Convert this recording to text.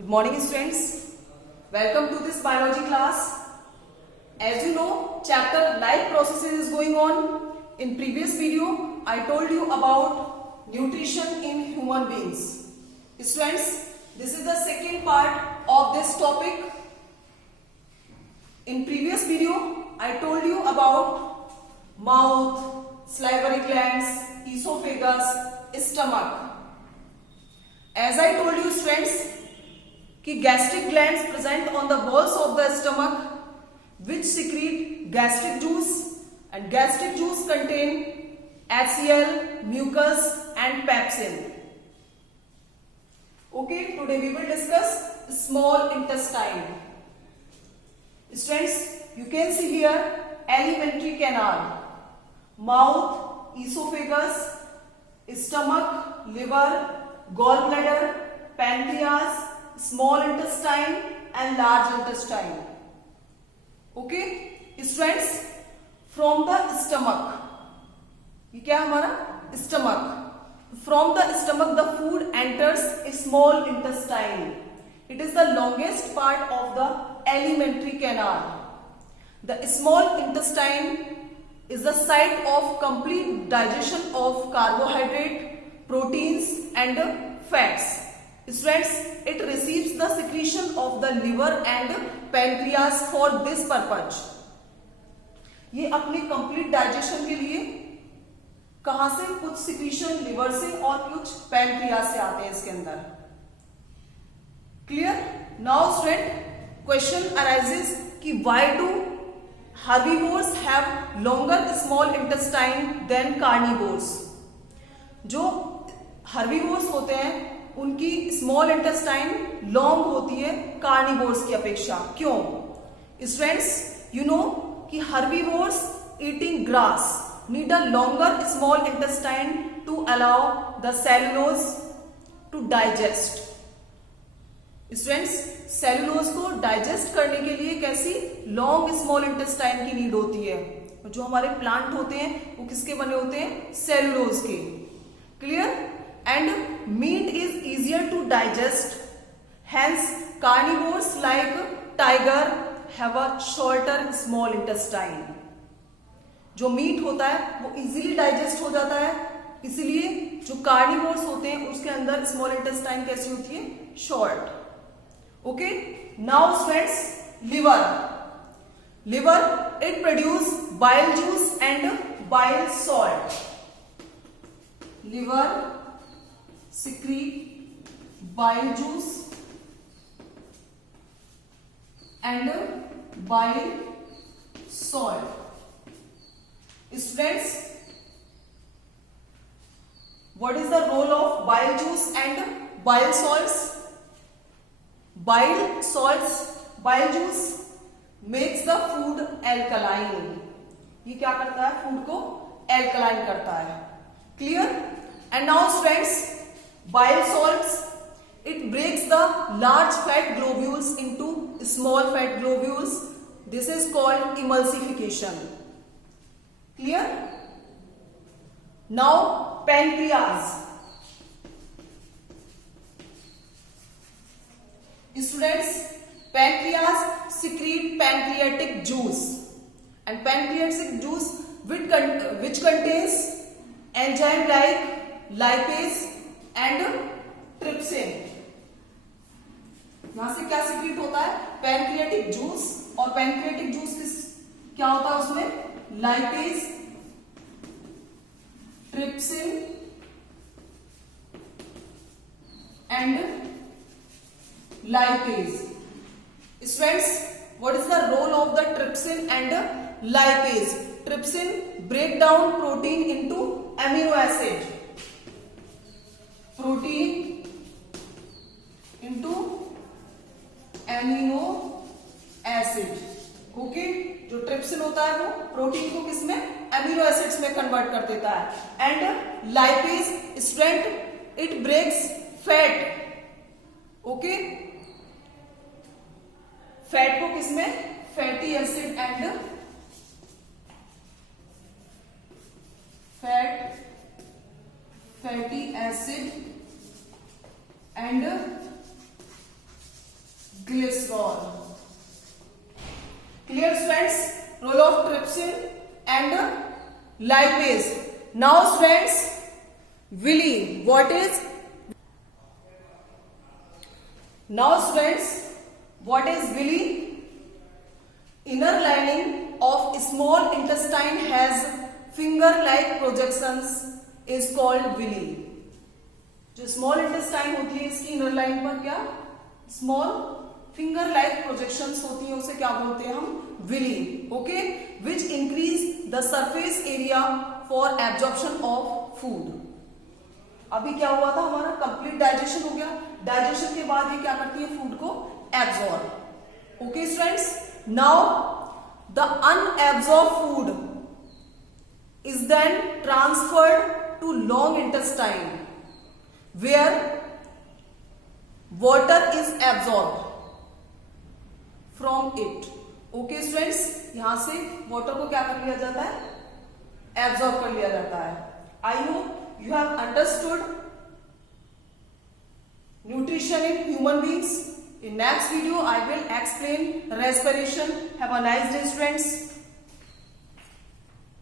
Good morning students. Welcome to this biology class. As you know, chapter life processes is going on. In previous video, I told you about nutrition in human beings. Students, this is the second part of this topic. In previous video, I told you about mouth, salivary glands, esophagus, stomach. As I told you students, कि gastric glands present on the walls of the stomach which secrete gastric juice, and gastric juice contain HCl, mucus and pepsin. Okay, today we will discuss small intestine. Students, you can see here alimentary canal, mouth, esophagus, stomach, liver, gallbladder, pancreas, small intestine and large intestine. Okay, students, from the stomach, ये क्या हमारा stomach, from the stomach the food enters a small intestine. It is the longest part of the alimentary canal. The small intestine is the site of complete digestion of carbohydrate, proteins and fats. Students, it receives the secretion of the liver and pancreas for this purpose. ये अपने complete digestion के लिए कहां से कुछ secretion liver से और कुछ pancreas से आते हैं इसके अंदर. Clear? Now student, question arises कि why do herbivores have longer small intestine than carnivores? जो herbivores होते हैं उनकी स्मॉल इंटेस्टाइन लॉन्ग होती है कार्निवोर्स की अपेक्षा. क्यों? स्टूडेंट्स, यू नो कि herbivores eating grass need a longer small intestine to allow the cellulose to digest. Students, cellulose को डाइजेस्ट करने के लिए कैसी लॉन्ग स्मॉल इंटेस्टाइन की नीड होती है. जो हमारे प्लांट होते हैं वो किसके बने होते हैं? सेलुलोज के. Clear? And meat is easier to digest. Hence, carnivores like tiger have a shorter small intestine. जो मीट होता है वो इजीली डाइजेस्ट हो जाता है, इसलिए जो कार्निवोर्स होते हैं उसके अंदर स्मॉल इंटेस्टाइन कैसी होती है? Short. Okay, now students, liver. Liver it produce bile juice and bile salt. Liver secrete bile juice and bile salt. Students, what is the role of bile juice and bile salts? Bile juice makes the food alkaline. ये क्या करता है? Food को alkaline करता है. Clear? And now students, bile salts, it breaks the large fat globules into small fat globules. This is called emulsification. Clear? Now pancreas. Students, pancreas secrete pancreatic juice, and pancreatic juice which contains enzyme like lipase and trypsin. यहां से क्या secrete होता है? Pancreatic juice. और pancreatic juice क्या होता है उसमें? Lipase, trypsin and lipase. Students, what is the role of the trypsin and lipase? Trypsin break down protein into amino acid. Protein into amino acid. Okay, जो trypsin होता है वो protein को किसमें? एमिनो एसिड्स में कन्वर्ट कर देता है. And lipase strength it breaks fat. Okay, fat को किसमें? Fatty acid and fatty acid and glycerol. Clear students? Role of trypsin and lipase. Now students, villi. What is? Now students, what is villi? Inner lining of small intestine has finger-like projections is called villi. जो small intestine होती है इसकी inner line पर क्या small finger like projections होती है उसे क्या बोलते हैं हम villi. Okay, which increase the surface area for absorption of food. अभी क्या हुआ था हमारा कंप्लीट डाइजेशन हो गया. डाइजेशन के बाद ये क्या करती है फूड को absorb. Okay students, now the unabsorb food is then transferred to long intestine where water is absorbed from it. Okay students, यहां से water को क्या कर लिया जाता है absorb कर लिया जाता है. I hope you have understood nutrition in human beings. In next video I will explain respiration. Have a nice day students.